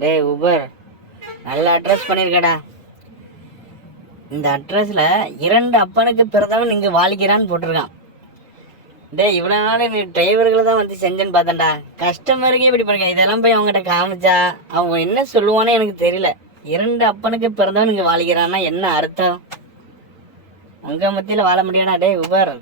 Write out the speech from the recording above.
டேய் உபர், நல்ல அட்ரஸ் பண்ணியிருக்கடா. இந்த அட்ரஸில் 2 அப்பனுக்கு பிறந்தவன் இங்கே வாழ்கிறான்னு போட்டிருக்கான். டேய் இவ்வளோ நாள் நீ டிரைவர்களை தான் வந்து செஞ்சேன்னு பார்த்தேன்டா. கஸ்டமருக்கே இப்படி பண்ணிருக்கேன். இதெல்லாம் போய் அவங்ககிட்ட காமிச்சா அவங்க என்ன சொல்லுவானே எனக்கு தெரியல. 2 அப்பனுக்கு பிறந்தவன் இங்கே வாழ்கிறான்னா என்ன அர்த்தம்? உங்கள் மத்தியில் வாழ முடியாதா டேய் உபர்?